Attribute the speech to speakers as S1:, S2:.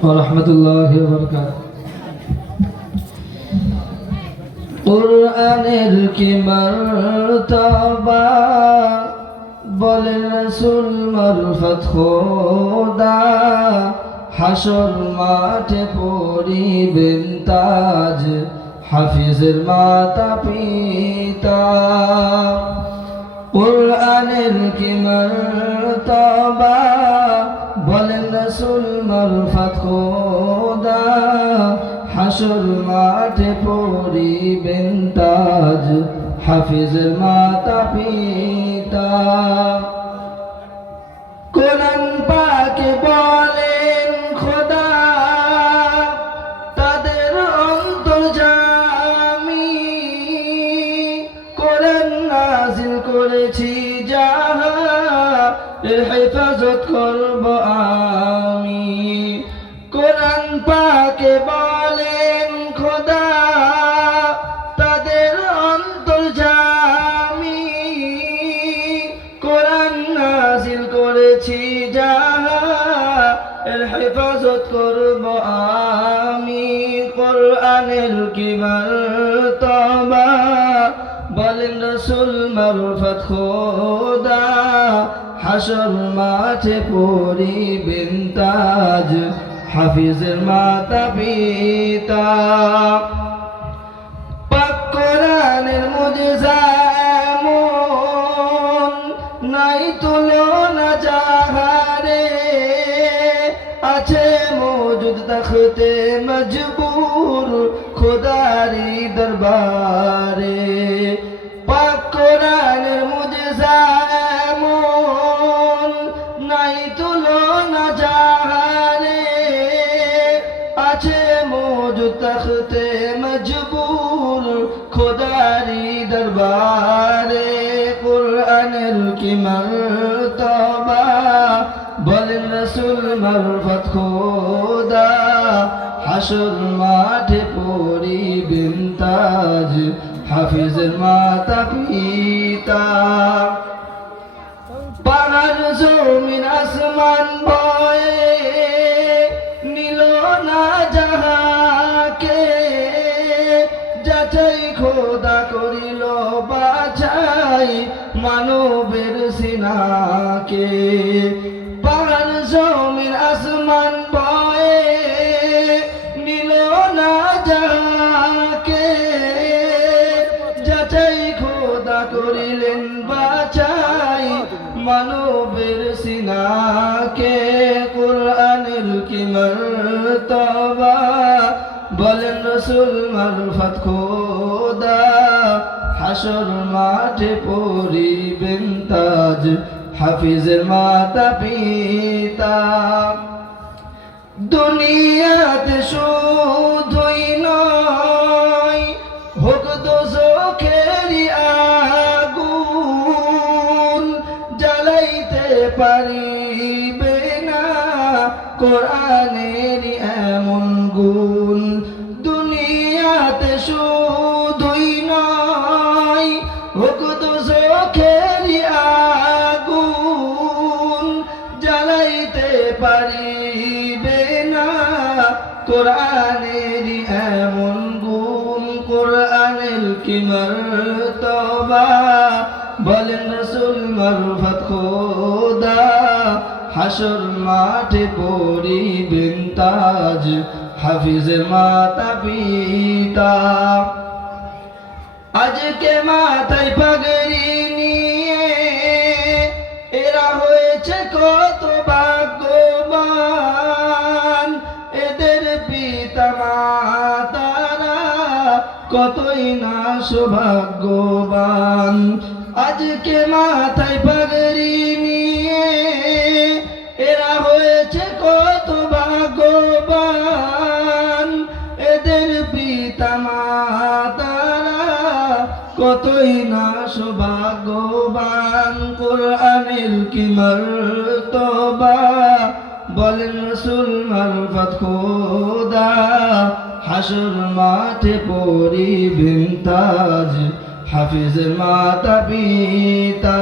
S1: ورحمة الله وبركاته কোরআনের কি মর্তবা বলেন রসুল মারফত খোদা হাসর মাঠে পড়িবেন তাজ হাফিজের মাতা পিতা কোরআনের কি মর্তবা বলেন রসুল মারফত খোদা হাসর মাঠে পড়িবেন তাজ হাফিজের মাতা পিতা এর হেফাজত করব আমি। কোরআন পাকে বলেন, খোদা, তাদের অন্তর জামি। কোরআন নাজিল করেছি, যাহা এর হেফাজত করব আমি। কোরআনের কি তবা রসুল মারফত খোদা, হাসর মাঠে পড়িবেন তাজ হাফিজের মাতা পিতা। পাক কোরআনের মুজিজা এমন, নাই তুলনা যাহারে, আছে মজুদ তখতে মজবুর খোদারি দরবারে। আছে মজুদ তখতে মজবুর খোদারি দরবারে কোরআনের কি মর্তবা বলেন রসুল মারফত খোদা হাসর মাঠে পড়িবেন তাজ হাফিজের মাতা পিতা। পাহাড় জমিন আসমান বয়ে বাছাই মানবের সিনাকে। পাহাড় জমিন আসমান বয়ে নীল না যাহাকে যাচাই খোদা করিলেন, বাছাই মানবের সিনাকে। কোরআনের কি মর্তবা? বলেন রসুল মারফত খোদা হাসর মাঠে পড়িবেন তাজ হাফিজের মাতা পিতা। দুনিয়াতে শুধুই নয়, হোক দোজখেরি আগুন জ্বালাইতে পারিবে না কোরআনের এমন গুণ। দুনিয়াতে শুধুই জ্বালাইতে পারিবে না। কোরআনের এমন গুণ, কোরআনের কি মর্তবা? বলেন রসুল, মারফত খোদা, হাসর মাঠে পড়িবেন তাজ হাফিজের মাতা পিতা। আজকে মাথায় পাগড়ি কতই না সৌভাগ্যবান। আজকে মাথায় পাগড়ি নিয়ে এরা হয়েছে কত ভাগ্যবান। এদের পিতা মাতারা কতই না সৌভাগ্যবান। কোরআনের কি মর্তবা? বলেন রসুল মারফত খোদা। হাসর মাঠে পরি তাজ হাফিজের মাতা পিতা